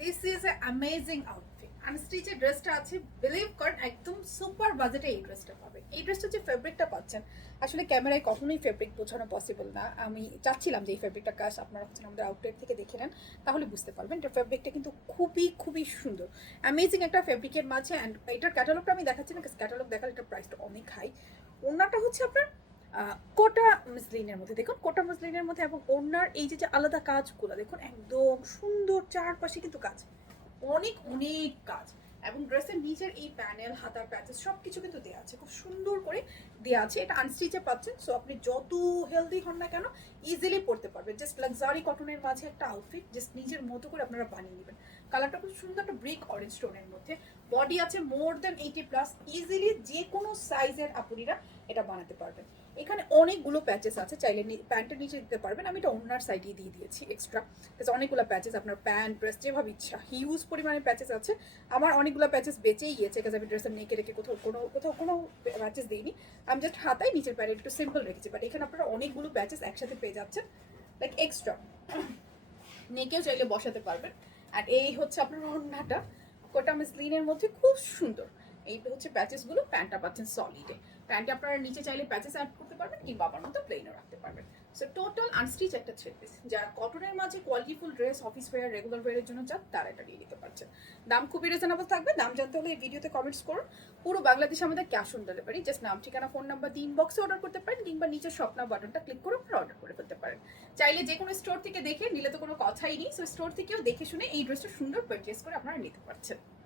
This is a amazing outfit. আনস্টিচের ড্রেসটা আছে, বিলিভ করেন একদম সুপার বাজেটে এই ড্রেসটা পাবে। এই ড্রেসটা যে ফেব্রিকটা পাচ্ছেন, আসলে ক্যামেরায় কখনোই ফেব্রিক বোঝানো পসিবল না। আমি চাচ্ছিলাম যে এই ফেব্রিকটা কাজ আপনারা হচ্ছেন আমাদের আউটলেট থেকে দেখে নেন, তাহলে বুঝতে পারবেন। এটা ফেব্রিকটা কিন্তু খুবই খুবই সুন্দর, অ্যামেজিং একটা ফেব্রিকের মাঝে। অ্যান্ড এটার ক্যাটালগটা আমি দেখাচ্ছি না, ক্যাটালগ দেখালে এটার প্রাইসটা অনেক হাই। ওনাটা হচ্ছে আপনার কোটা মসলিনের মধ্যে, দেখুন কোটা মসলিনের মধ্যে, এবং ওনার এই যে যে আলাদা কাজগুলো দেখুন, একদম সুন্দর চারপাশে কিন্তু কাজ, অনেক অনেক কাজ। এবং ড্রেসের নিচের এই প্যানেল, হাতার প্যাচেস সব কিছু কিন্তু দেওয়া আছে, খুব সুন্দর করে দেওয়া আছে। এটা আনস্টিচে পাচ্ছেন, সো আপনি যত হেলদি হন না কেন ইজিলি পরতে পারবেন। জাস্ট লাক্সারি কটনের মাঝে একটা আউটফিট, জাস্ট নিজের মতো করে আপনারা বানিয়ে নেবেন। কালারটা খুব সুন্দর, একটা ব্রিক অরেঞ্জ টোনের মধ্যে। বডি আছে মোর দেন 80+, ইজিলি যে কোনো সাইজের আপুরিরা এটা বানাতে পারবেন। এখানে অনেকগুলো প্যাচেস আছে, চাইলে প্যান্টের নিচে দিতে পারবেন। আমি এটা ওনার সাইডে দিয়ে দিয়েছি এক্সট্রা, অনেকগুলো প্যাচেস আপনার প্যান্ট ড্রেস যেভাবে ইচ্ছা, হিউজ পরিমাণে প্যাচেস আছে। আমার অনেকগুলো প্যাচেস বেঁচেই গিয়েছে, কাজ আমি ড্রেসের নেকে রেখে কোথাও কোনো প্যাচেস দিইনি। আমি জাস্ট হাতায় নিচের প্যান্ট একটু সিম্পল রেখেছি, বাট এখানে আপনারা অনেকগুলো প্যাচেস একসাথে পেয়ে যাচ্ছেন, লাইক এক্সট্রা। নেকেও চাইলে বসাতে পারবেন। আর এই হচ্ছে আপনার ওড়নাটা, কোটা মসলিনের মধ্যে, খুব সুন্দর। এই হচ্ছে প্যাচেসগুলো, প্যান্টটা পাচ্ছেন সলিডে। প্যান্টে আপনারা নিচে চাইলে প্যাচেস অ্যাড করতে পারবেন, কিংবা আবার মতো প্লেনও রাখতে পারবেন। সো টোটাল আনস্টিচ একটা থ্রি পিস। যারা কটনের মাঝে কোয়ালিটিফুল ড্রেস, অফিস ওয়্যার, রেগুলার ওয়্যারের জন্য চান, তারা এটা নিয়ে নিতে পারছেন। দাম খুবই রিজনেবল থাকবে। দাম জানতে হলে এই ভিডিওতে কমেন্টস করুন। পুরো বাংলাদেশে আমাদের ক্যাশ অন ডেলিভারি। জাস্ট নাম, ঠিকানা, ফোন নাম্বার দিয়ে ইনবক্সে অর্ডার করতে পারেন, কিংবা নিচের শপ নাও বাটনটা ক্লিক করে আপনারা অর্ডার করে ফেলতে পারেন। চাইলে যে কোনো স্টোর থেকে দেখে নিলে তো কোনো কথাই নেই, সো স্টোর থেকেও দেখে শুনে এই ড্রেসটা সুন্দর পারচেস করে আপনারা নিতে পারছেন।